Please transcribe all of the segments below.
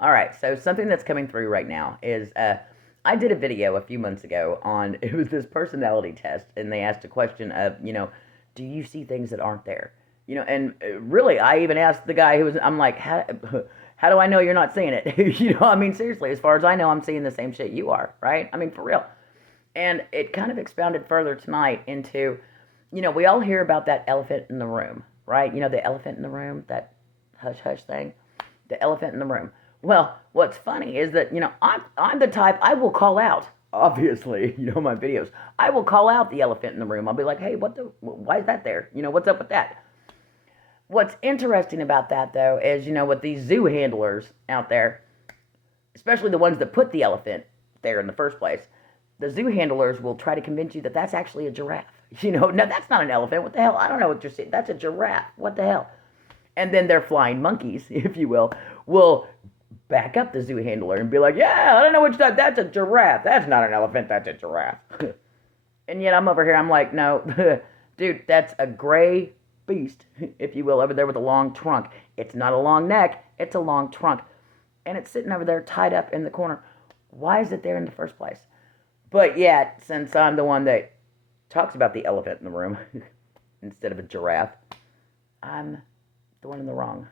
All right, so something that's coming through right now is I did a video a few months ago on it was this personality test, and they asked a question of do you see things that aren't there? And really, I even asked the guy who was I'm like, how do I know you're not seeing it? I mean, seriously, as far as I know, I'm seeing the same shit you are, right? I mean, for real. And it kind of expounded further tonight into, we all hear about that elephant in the room, right? The elephant in the room, that hush hush thing, the elephant in the room. Well, what's funny is that, I'm the type I will call out, obviously, my videos. I will call out the elephant in the room. I'll be like, hey, why is that there? What's up with that? What's interesting about that, though, is, with these zoo handlers out there, especially the ones that put the elephant there in the first place, the zoo handlers will try to convince you that that's actually a giraffe. No, that's not an elephant. What the hell? I don't know what you're saying. That's a giraffe. What the hell? And then their flying monkeys, if you will back up the zoo handler and be like, yeah, I don't know what you're talking. That's a giraffe. That's not an elephant. That's a giraffe. And yet I'm over here. I'm like, no, dude, that's a gray beast, if you will, over there with a long trunk. It's not a long neck. It's a long trunk. And it's sitting over there tied up in the corner. Why is it there in the first place? But yet, since I'm the one that talks about the elephant in the room instead of a giraffe, I'm the one in the wrong.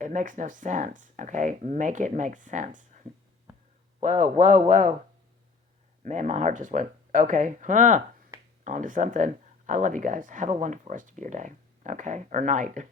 It makes no sense, okay? Make it make sense. Whoa, whoa, whoa. Man, my heart just went, okay, on to something. I love you guys. Have a wonderful rest of your day, okay? Or night.